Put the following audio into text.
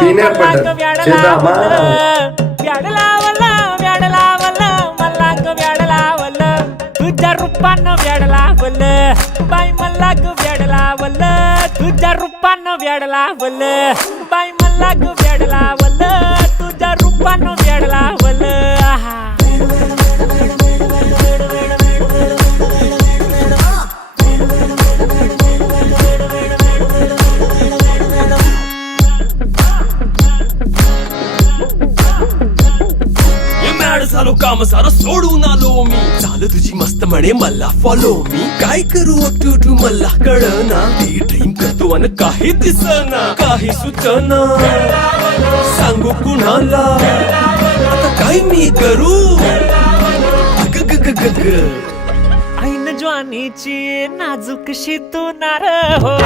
peanut butter तुझ्या रूपानं व्याड लावलं बाई मला ग व्याड लावलं तुझ्या रूपानं व्याड लावलं बाई मला ग व्याड लावलं तुझ्या रूपानं व्याड लावलं आहा झालो काम सारं सोडून आलो मी झालं तुझी मस्त म्हणे मला फॉलो मी काय करू तू मला कळना ती ड्रीम करतो आणि काही दिसना काही सुचना सांगू कुणाला आता काय मी करू अग ग ग ग ग ऐन ज्वानीची नाजूक शी तू नार हो